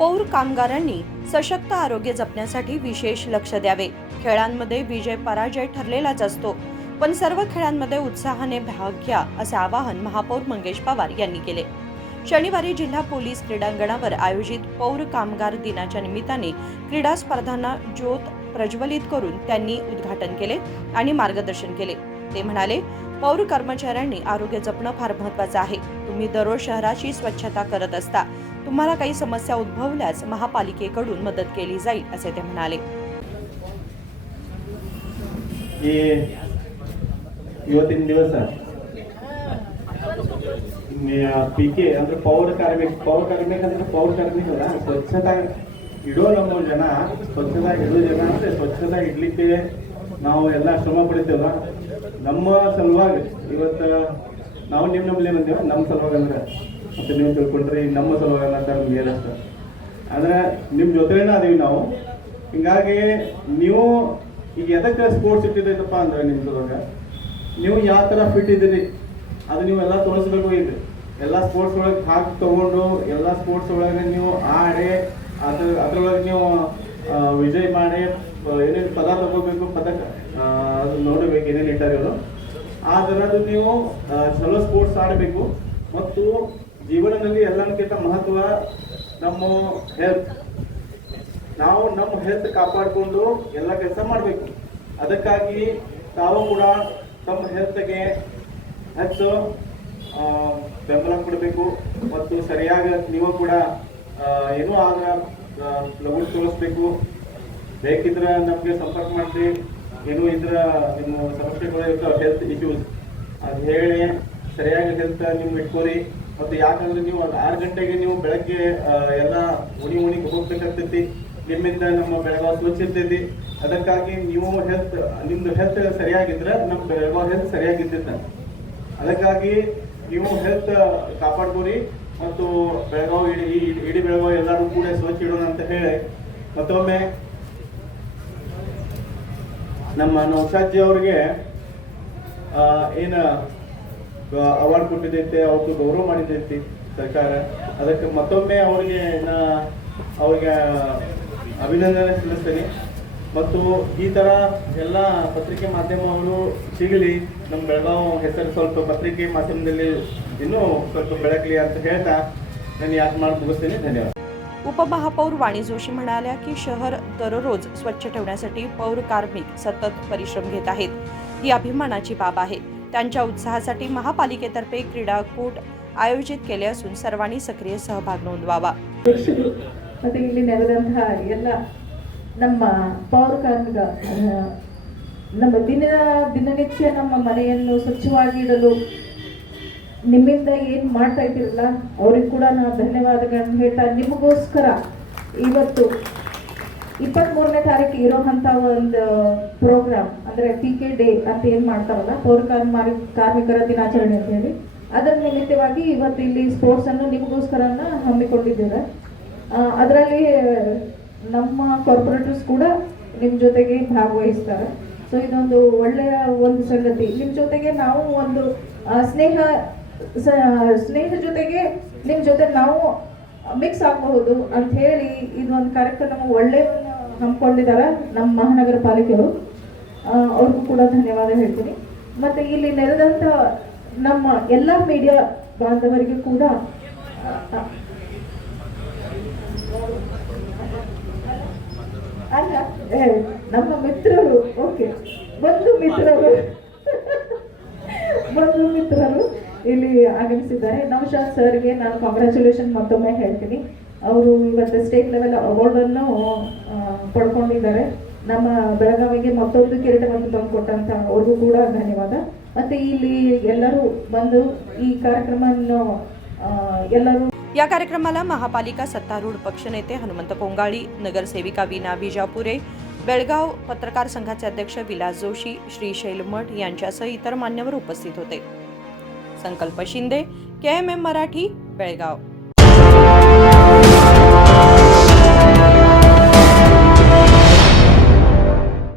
पौर कामगारांनी सशक्त आरोग्य जपण्यासाठी विशेष लक्ष द्यावे। खेळांमध्ये विजय पराजय ठरलेलाच असतो, पण सर्व खेळांमध्ये उत्साहाने भाग घ्या असे आवाहन महापौर मंगेश पवार यांनी केले। शनिवारी जिल्हा पोलीस क्रीडांगणावर आयोजित पौर कामगार दिनाच्या निमित्ताने क्रीडा स्पर्धांना ज्योत प्रज्वलित करून त्यांनी उद्घाटन केले आणि मार्गदर्शन केले। ते म्हणाले, पौर कर्मचाऱ्यांनी आरोग्य जपणं फार महत्त्वाचं आहे। तुम्ही दररोज शहराची स्वच्छता करत असता, तुम्हाला काही समस्या उद्भवल्यास महापालिकेकडून मदत केली जाईल असे ते म्हणाले। ಇವತ್ತಿನ ದಿವಸ ಪಿಕೆ ಅಂದ್ರೆ ಪೌರ ಕಾರ್ಮಿಕರು ಸ್ವಚ್ಛತಾ ಇಡೋ ನಮ್ಮ ಜನ ಸ್ವಚ್ಛತಾ ಇಡೋ ಜನ ಅಂದ್ರೆ ಸ್ವಚ್ಛತಾ ಇಡ್ಲಿಕ್ಕೆ ನಾವು ಎಲ್ಲ ಶ್ರಮ ಪಡಿತೇವ। ನಮ್ಮ ಸಲುವಾಗಿ ಇವತ್ತು ನಾವು ನಿಮ್ಮಲ್ಲಿ ಬಂದೇವ, ನಮ್ಮ ಸಲುವಾಗಿ ಅಂದ್ರೆ ಮತ್ತೆ ನೀವು ತಿಳ್ಕೊಂಡ್ರಿ ನಮ್ಮ ಸಲುವಾಗಿ ಅಂತ ಏನಷ್ಟ ಅಂದ್ರೆ ನಿಮ್ಮ ಜೊತೆನೇ ಅದೀವಿ ನಾವು। ಹಿಂಗಾಗಿ ನೀವು ಈಗ ಎದಕ್ಕೆ ಸ್ಪೋರ್ಟ್ಸ್ ಇಟ್ಟಿದ್ದೈತಪ್ಪ ಅಂದ್ರೆ ನಿಮ್ಮ ಸಲುವಾಗ ನೀವು ಯಾವ ಥರ ಫಿಟ್ ಇದ್ದೀರಿ ಅದು ನೀವೆಲ್ಲ ತೋರಿಸ್ಬೇಕು। ಈಗ ಎಲ್ಲ ಸ್ಪೋರ್ಟ್ಸ್ ಒಳಗೆ ಭಾಗ ತಗೊಂಡು ಎಲ್ಲ ಸ್ಪೋರ್ಟ್ಸ್ ಒಳಗೆ ನೀವು ಆಡಿ ಅದ್ರೊಳಗೆ ನೀವು ವಿಜಯ್ ಮಾಡಿ ಏನೇನು ಪದ ತಗೋಬೇಕು, ಪದಕ ಅದು ನೋಡಬೇಕು ಏನೇನು ಇಟ್ಟಾರೆ ಅವರು ಆ ಥರದ್ದು ನೀವು ಚಲೋ ಸ್ಪೋರ್ಟ್ಸ್ ಆಡಬೇಕು। ಮತ್ತು ಜೀವನದಲ್ಲಿ ಎಲ್ಲಕ್ಕಿಂತ ಮಹತ್ವ ನಮ್ಮ ಹೆಲ್ತ್, ನಾವು ನಮ್ಮ ಹೆಲ್ತ್ ಕಾಪಾಡಿಕೊಂಡು ಎಲ್ಲ ಕೆಲಸ ಮಾಡಬೇಕು। ಅದಕ್ಕಾಗಿ ತಾವು ಕೂಡ ತಮ್ಮ ಹೆಲ್ತ್ಗೆ ಹೆಚ್ಚು ಬೆಂಬಲ ಕೊಡಬೇಕು ಮತ್ತು ಸರಿಯಾಗಿ ನೀವು ಕೂಡ ಏನೂ ಆದ್ರೆ ಲಘು ತೋರಿಸ್ಬೇಕು। ಬೇಕಿದ್ರೆ ನಮಗೆ ಸಂಪರ್ಕ ಮಾಡಿರಿ, ಏನೂ ಇದ್ರ ನಿಮ್ಮ ಸಮಸ್ಯೆಗಳು ಇರ್ತಾವೆ ಹೆಲ್ತ್ ಇಶ್ಯೂಸ್ ಅದು ಹೇಳಿ ಸರಿಯಾಗಿ ಹೆಲ್ತ್ ನೀವು ಇಟ್ಕೋರಿ। ಮತ್ತು ಯಾಕಂದ್ರೆ ನೀವು 6 ಗಂಟೆಗೆ ನೀವು ಬೆಳಗ್ಗೆ ಎಲ್ಲ ಉಣಿಗೆ ಹೋಗ್ಬೇಕಾಗ್ತೈತಿ, ನಿಮ್ಮಿಂದ ನಮ್ಮ ಬೆಳಗಾವಿ ಸ್ವಚ್ಛ ಇರ್ತೈತಿ। ಅದಕ್ಕಾಗಿ ನೀವು ನಿಮ್ದು ಹೆಲ್ತ್ ಸರಿಯಾಗಿದ್ರೆ ನಮ್ಮ ಬೆಳಗಾವಿ ಹೆಲ್ತ್ ಸರಿಯಾಗಿರ್ತೈತೆ। ಅದಕ್ಕಾಗಿ ನೀವು ಹೆಲ್ತ್ ಕಾಪಾಡ್ಕೋರಿ ಮತ್ತು ಬೆಳಗಾವಿ ಇಡೀ ಬೆಳಗಾವಿ ಎಲ್ಲರೂ ಕೂಡ ಸ್ವಚ್ಛ ಇಡೋಣ ಅಂತ ಹೇಳಿ ಮತ್ತೊಮ್ಮೆ ನಮ್ಮ ನೌಶಾದ್ ಜಿ ಅವ್ರಿಗೆ ಏನು ಅವಾರ್ಡ್ ಕೊಟ್ಟಿದ್ದೈತೆ, ಅವ್ರಿಗೆ ಗೌರವ ಮಾಡಿದ್ದೈತಿ ಸರ್ಕಾರ। ಅದಕ್ಕೆ ಮತ್ತೊಮ್ಮೆ ಅವ್ರಿಗೆ ಅಭಿನಂದನೆ ಸಲ್ಲಿಸ್ತೇನೆ। ಮತ್ತು ಈ ಥರ ಎಲ್ಲ ಪತ್ರಿಕೆ ಮಾಧ್ಯಮಗಳು ಸಿಗಲಿ, ನಮ್ಮ ಬೆಳಗಾವಿ ಹೆಸರು ಸ್ವಲ್ಪ पत्रिके माध्यमದಲ್ಲಿ ಇನ್ನೂ ಸ್ವಲ್ಪ ಬೆಳಕಲಿ ಅಂತ ಹೇಳ್ತಾ ನಾನು ಯಾಕೆ ಮುಗಿಸ್ತೇನೆ। ಧನ್ಯವಾದ। उपमहापौर वाणी जोशी म्हणाल्या की शहर दररोज स्वच्छ ठेवण्यासाठी पौर कार्मिक सतत परिश्रम घेत आहेत, ही अभिमानाची बाब आहे। त्यांच्या उत्साहासाठी महापालिकेतर्फे क्रीडाकूट आयोजित केले असून सर्वांनी सक्रिय सहभाग नोंदवावा। ಮತ್ತೆ ಇಲ್ಲಿ ನೆರೆದಂತಹ ಎಲ್ಲ ನಮ್ಮ ಪೌರ ಕಾರ್ಮಿಕ ನಮ್ಮ ದಿನನಿತ್ಯ ನಮ್ಮ ಮನೆಯನ್ನು ಸ್ವಚ್ಛವಾಗಿ ಇಡಲು ನಿಮ್ಮಿಂದ ಏನು ಮಾಡ್ತಾ ಇದ್ದೀರಲ್ಲ ಅವ್ರಿಗೆ ಕೂಡ ನಾವು ಧನ್ಯವಾದಗಳನ್ನು ಹೇಳ್ತಾ, ನಿಮಗೋಸ್ಕರ ಇವತ್ತು 23ನೇ ತಾರೀಕು ಇರೋಂಥ ಒಂದು ಪ್ರೋಗ್ರಾಮ್ ಅಂದರೆ PK ಡೇ ಅಂತ ಏನು ಮಾಡ್ತಾರಲ್ಲ, ಪೌರ ಕಾರ್ಮಿಕರ ದಿನಾಚರಣೆ ಅಂತ ಹೇಳಿ, ಅದರ ನಿಮಿತ್ತವಾಗಿ ಇವತ್ತು ಇಲ್ಲಿ ಸ್ಪೋರ್ಟ್ಸನ್ನು ನಿಮಗೋಸ್ಕರನ ಹಮ್ಮಿಕೊಂಡಿದ್ದೇವೆ। ಅದರಲ್ಲಿ ನಮ್ಮ ಕಾರ್ಪೊರೇಟರ್ಸ್ ಕೂಡ ನಿಮ್ಮ ಜೊತೆಗೆ ಭಾಗವಹಿಸ್ತಾರೆ। ಸೊ ಇದೊಂದು ಒಳ್ಳೆಯ ಒಂದು ಸಂಗತಿ। ನಿಮ್ಮ ಜೊತೆಗೆ ನಾವು ಒಂದು ಸ್ನೇಹ ಜೊತೆಗೆ ನಿಮ್ಮ ಜೊತೆ ನಾವು ಮಿಕ್ಸ್ ಆಗಬಹುದು ಅಂತ ಹೇಳಿ ಇದೊಂದು ಕಾರ್ಯಕ್ರಮ ಒಳ್ಳೆಯ ಹಮ್ಮಿಕೊಂಡಿದ್ದಾರೆ ನಮ್ಮ ಮಹಾನಗರ ಪಾಲಿಕೆಯವರು। ಅವ್ರಿಗೂ ಕೂಡ ಧನ್ಯವಾದ ಹೇಳ್ತೀನಿ। ಮತ್ತು ಇಲ್ಲಿ ನೆರೆದಂಥ ನಮ್ಮ ಎಲ್ಲ ಮೀಡಿಯಾ ಬಾಂಧವರಿಗೆ ಕೂಡ ಅಲ್ಲ ನಮ್ಮ ಮಿತ್ರರು ಬಂಧು ಮಿತ್ರರು ಇಲ್ಲಿ ಆಗಮಿಸಿದ್ದಾರೆ। ನೌಶಾದ್ ಸರ್ಗೆ ನಾನು ಕಾಂಗ್ರ್ಯಾಚುಲೇಷನ್ ಮತ್ತೊಮ್ಮೆ ಹೇಳ್ತೀನಿ। ಅವರು ಇವತ್ತು ಸ್ಟೇಟ್ ಲೆವೆಲ್ ಅವಾರ್ಡನ್ನು ಪಡ್ಕೊಂಡಿದ್ದಾರೆ। ನಮ್ಮ ಬೆಳಗಾವಿಗೆ ಮತ್ತೊಂದು ಕಿರೀಟವನ್ನು ತಂದುಕೊಟ್ಟಂತ ಅವ್ರಿಗೂ ಕೂಡ ಧನ್ಯವಾದ। ಮತ್ತೆ ಇಲ್ಲಿ ಎಲ್ಲರೂ ಬಂದು ಈ ಕಾರ್ಯಕ್ರಮವನ್ನು ಎಲ್ಲರೂ या कार्यक्रमाला महापालिका सत्तारूढ पक्षनेते हनुमंत कोंगाळी, नगरसेविका वीणा विजापुरे, बेळगाव पत्रकार संघाचे अध्यक्ष विलास जोशी, श्रीशैल मठ यांच्यासह इतर मान्यवर उपस्थित होते। संकल्प शिंदे, KMM मराठी, बेळगाव।